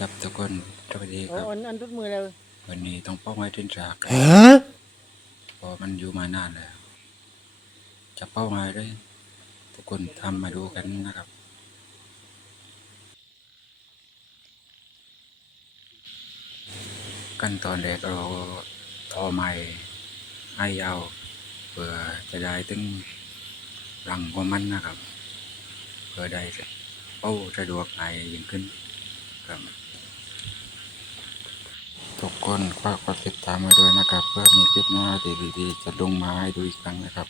กับทุกคนสวัสดีโอ้ครับอันอันทุกมือเลยวันนี้ต้องเป้าไว้ทิ้นจากฮะเพราะมันอยู่มานานแล้ว จะเป้าไงได้ ทุกคนทำมาดูกันนะครับ ขั้นตอนแรกเราทอไม้ให้ยาวเพื่อจะได้ถึงรังของมันนะครับ เพื่อได้เป้าสะดวกง่ายยิ่งขึ้น ครับ ทุกคนฝากกดติดตามมาด้วยนะครับ เพื่อมีคลิปหน้าดีๆจะลงมาให้ดูอีกครั้งนะครับ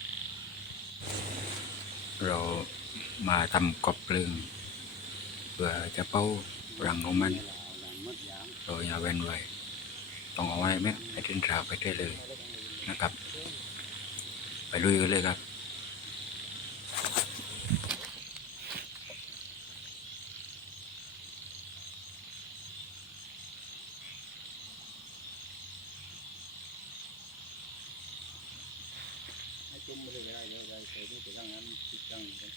เรามาทำกบเพลิงเพื่อจะเป้ารังของมันโดยอย่าเว้นไว้ต้องเอาไว้เม็ดให้ถึงราวไปได้เลยนะครับ ไปลุยกันเลยครับ đây đây đây thấy cái răng ăn thịt răng này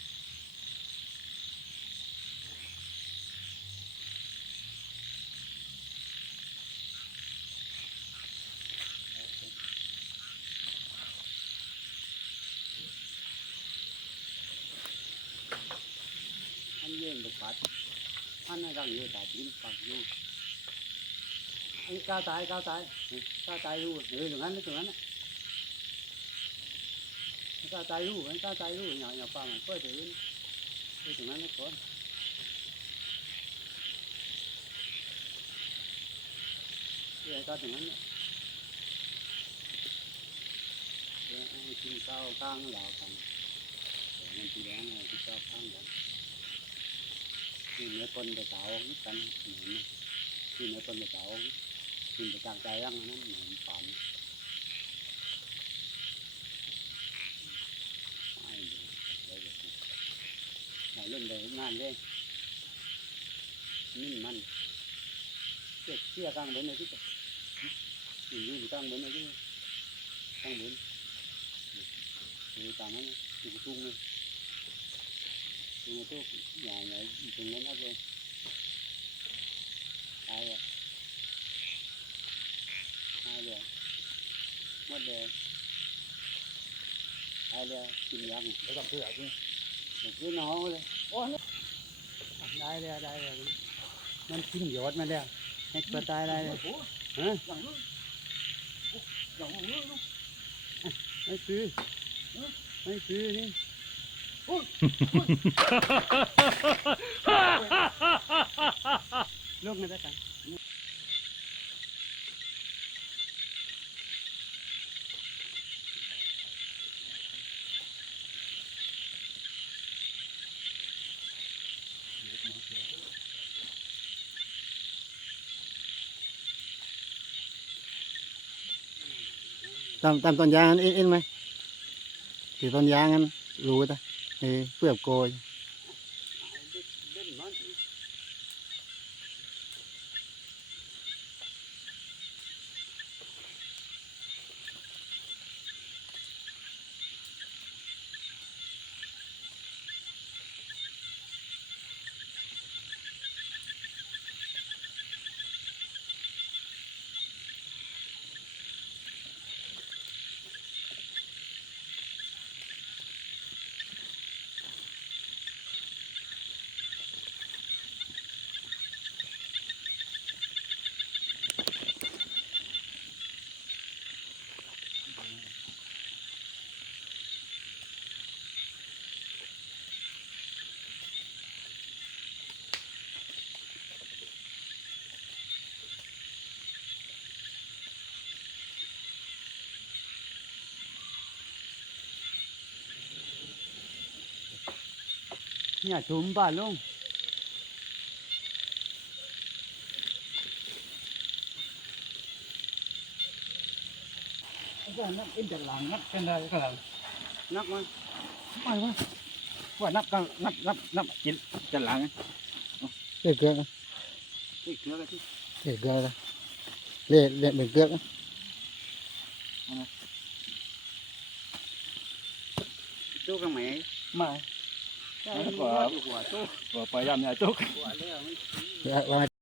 anh lên được phát anh rằng người ta chỉ phạt luôn anh cao tài cao tài cao tài luôn người đừng ăn đừng ăn ตายกินปักอยู่อันก้าวตายก้าวตายก้าวตายรู้เออตรงนั้นตรงนั้นน่ะก้าวตายรู้อันก้าวตายรู้อย่าอย่าฟังมันเพื่อถือเออตรงนั้นนะก่อนเออก้าวตรงนั้นน่ะเออเอากินข้าวกลางเหล่ากันเออมันทีแรงไงกินข้าวกลางเหล่าที่เนื้อคนไปเสากันเหมือนที่เนื้อคนไปเสากินไปกลางใจร่างนั้นเหมือนฝัน ไหนเล่นเลยงานเลยนิ่มมันเชี่ยเชี่ยกลางบนเลยที่จะอยู่อยู่กลางบนเลยที่กลางบนอยู่กลางนั้นอยู่ตุ้งเลย nhưng mà tôi nhà nhà từng nó nó rồi ai rồi ai rồi mất rồi ai rồi tìm rằng để làm thứ gì cứ nó rồi ô đây đây đây đây nó chín giọt mà đây hết bờ tay đây hả mấy cứ mấy cứ đi ลูกไม่ได้กันตามตามต้นยางอันเอ็น เอ็นไหมถือต้นยางอันรู้ตะเออเปลือกโกย nhà chùm bà luôn cái nắp in จากหลังนับกันได้ก็หลังนับมัน ไม่ว่าว่านับกันเอ็นไหมถือต้นยากหลังเด็กเกลือกโกย nhà trốn bà luôn. Nắp in chặt làng nắp nắp đây cái làng nắp quá. Mày quá. Quá nắp con nắp nắp nắp. Chỉ chặt làng để cửa để cửa cái để cửa ra. Để để mình cửa chỗ cái mẹ mày. ย่าจุกหัวเลี้ยวไม่ว่า